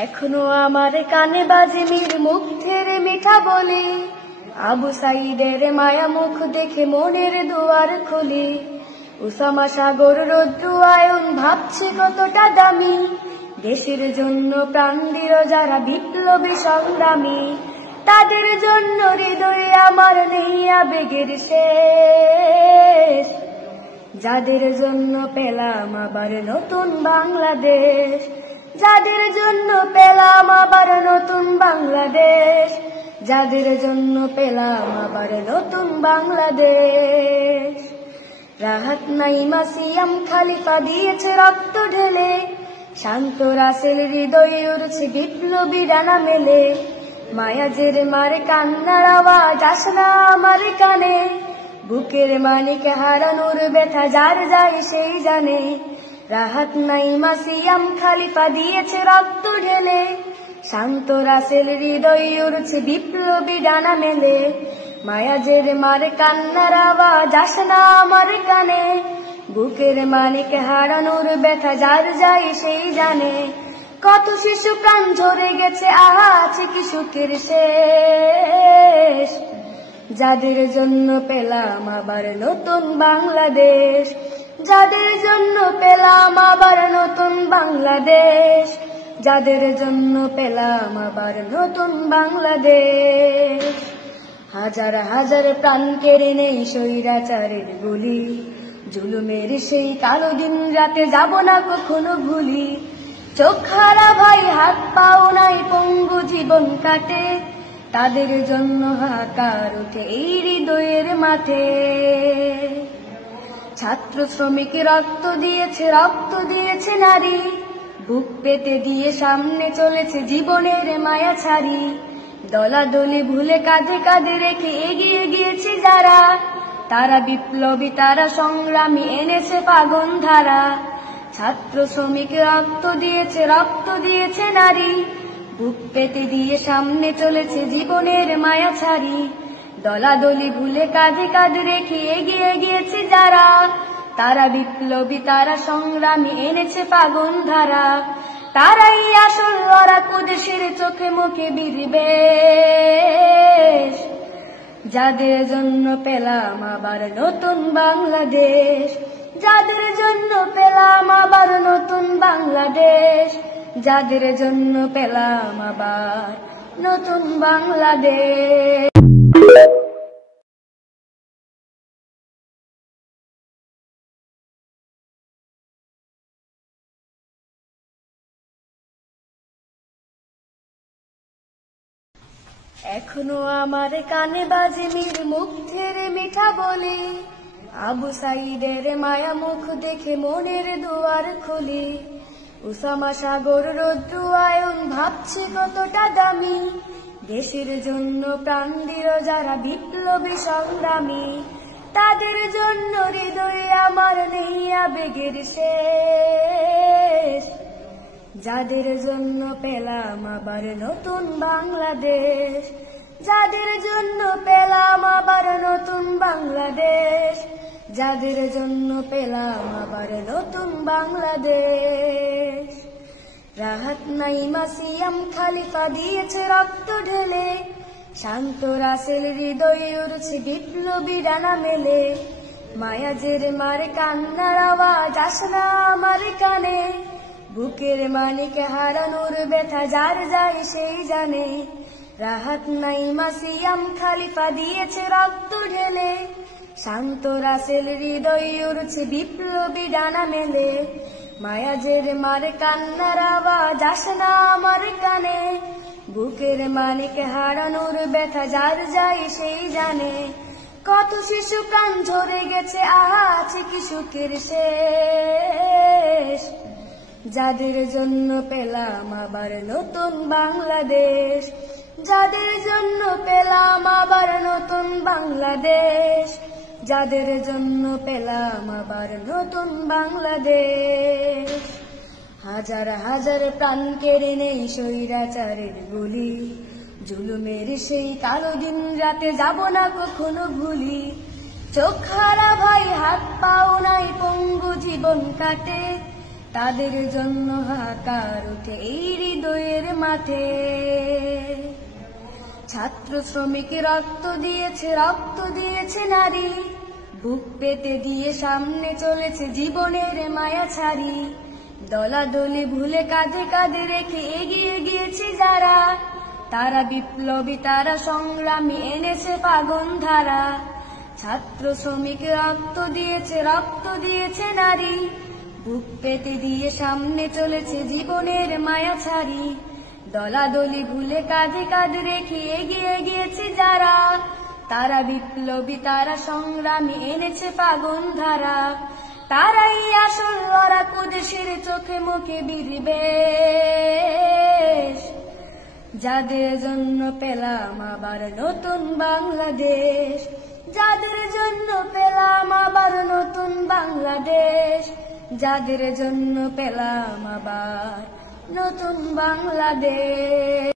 এখনো আমার কানে বাজে মীর মুগ্ধের মিঠা বলি, আবু সাইদের মায়া মুখ দেখে মনের দুয়ার খুলি। উসামা সাগর রৌদ্র আয়ন ভাবছি কতটা দামি, দেশের জন্য প্রাণ দিল যারা বিপ্লবী সংগ্রামী। তাদের জন্য হৃদয়ে আমার নেই আবেগের শেষ, যাদের জন্য পেলাম আবার নতুন বাংলাদেশ, যাদের জন্য পেলাম আবার নতুন বাংলাদেশ, যাদের জন্য পেলাম আবার নতুন বাংলাদেশ। রাহাত নাইমা সিয়াম খালিফা দিয়েছে রক্ত ঢেলে, শান্ত রাসেল হৃদয়ে উড়ছে বিপ্লবী ডানা মেলে। মায়াজের মারে কান্নার আওয়াজ আসনা আমার কানে, বুকের মানিক হারানোর ব্যথা যার যায় সেই জানে। রাহাত নাইমা সিয়াম খালিফা দিয়েছে রক্ত ঢেলে, শান্ত রাসেল হৃদয়ে উড়ছে বিপ্লবী ডানা মেলে। মায়াজের মারে কান্নার আওয়াজ আসনা আমার কানে, বুকের মানিক হারানোর ব্যথা যার যায় সেই জানে। কত শিশু প্রাণ ঝরে গেছে, আহা আছে কি সুখের শেষ, যাদের জন্য পেলাম আবার নতুন বাংলাদেশ, যাদের জন্য পেলাম আবার নতুন বাংলাদেশ, যাদের জন্য পেলাম আবার নতুন বাংলাদেশ। হাজার হাজার প্রাণ কেড়ে নেই স্বৈরাচারের গুলি, জুলুমের সেই কালো দিন রাতে যাব না কখনো ভুলি। চোখ হারা ভাই হাত পাও নাই পঙ্গু জীবন কাটে, তাদের জন্য হাহাকার ওঠে এই হৃদয়ের মাঠে। ছাত্র শ্রমিক রক্ত দিয়েছে নারী, বুক পেতে দিয়ে সামনে চলেছে জীবনের মায়া ছাড়ি। দলাদলি ভুলে কাঁধে কাঁধে রেখে এগিয়ে গিয়েছে যারা, তারা বিপ্লবী তারা সংগ্রামী এনেছে পাগন ধারা। ছাত্র শ্রমিক রক্ত দিয়েছে নারী, বুক পেতে দিয়ে সামনে চলেছে জীবনের মায়া ছাড়ি। দলাদলি ভুলে কাঁধে কাঁধে রেখে এগিয়ে গিয়েছে যারা, তারা বিপ্লবী তারা সংগ্রামী এনেছে পাগন ধারা। তারাই আসল লড়াকু দেশের চোখে মুখে বিদ্বেষ, যাদের জন্য পেলাম আবার নতুন বাংলাদেশ, যাদের জন্য পেলাম আবার নতুন বাংলাদেশ, যাদের জন্য পেলাম আবার নতুন বাংলাদেশ। এখনো আমার কানে বাজে মীর মুগ্ধের মিঠা বলি, আবু সাইদের মায়া মুখ দেখে মনের দুয়ার খুলি। উসামা সাগর রৌদ্র আয়ন ভাবছি কতটা দামি, দেশের জন্য প্রাণ দিল যারা বিপ্লবী সংগ্রামী। তাদের জন্য হৃদয়ে আমার নেই আবেগের শেষ, যাদের জন্য পেলাম আবার নতুন বাংলাদেশ, যাদের জন্য পেলাম আবার নতুন বাংলাদেশ, যাদের জন্য পেলাম আবার নতুন বাংলাদেশ। রাহাত নাইমা সিয়াম খালিফা দিয়েছে রক্ত ঢেলে, শান্ত রাসেল হৃদয়ে উড়ছে বিপ্লবী ডানা মেলে। মায়াজের মারে কান্নার আওয়াজ আসনা আমার কানে, বুকের মানিক হারানোর ব্যথা যার যায় সেই জানে। রাহাত নাইমা সিয়াম খালিফা দিয়েছে রক্ত ঢেলে, শান্ত রাসেল হৃদয়ে উড়ছে বিপ্লবী ডানা মেলে। মায়াজের মারে কান্নার আওয়াজ আসনা আমার কানে, বুকের মানিক হারানোর ব্যথা যার যায় সেই জানে। কত শিশু প্রাণ ঝরে গেছে, আহা আছে কি সুখের শেষ, যাদের জন্য পেলাম আবার নতুন বাংলাদেশ, যাদের জন্য পেলাম আবার নতুন বাংলাদেশ, যাদের জন্য পেলাম আবার নতুন বাংলাদেশ। হাজার হাজার প্রাণ কেড়ে নেই স্বৈরাচারের গুলি, জুলুমের সেই কালো দিন রাতে যাব না কখনো ভুলি। চোখ হারা ভাই হাত পাও নাই পঙ্গু জীবন কাটে, তাদের জন্য হাহাকার ওঠে এই হৃদয়ের মাঠে। ছাত্র শ্রমিক রক্ত দিয়েছে নারী, বুক পেতে দিয়ে সামনে চলেছে জীবনের মায়া ছাড়ি। দলাদলি ভুলে কাঁধে কাঁধে রেখে এগিয়ে গিয়েছে যারা, তারা বিপ্লবী, তারা সংগ্রামী, এনেছে ফাগুন ধারা। ছাত্র শ্রমিক রক্ত দিয়েছে নারী, বুক পেতে দিয়ে সামনে চলেছে জীবনের মায়া ছাড়ি। দলাদলি ভুলে কাঁধে কাঁধে রেখে এগিয়ে গিয়েছে যারা, তারা বিপ্লবী, তারা সংগ্রামী, এনেছে ফাগুন ধারা। তারাই আসল লড়াকু, দেশের চোখে মুখে বিদ্বেষ, যাদের জন্য পেলাম আবার নতুন বাংলাদেশ, যাদের জন্য পেলাম আবার নতুন বাংলাদেশ, যাদের জন্য পেলাম আবার নতুন বাংলাদেশ।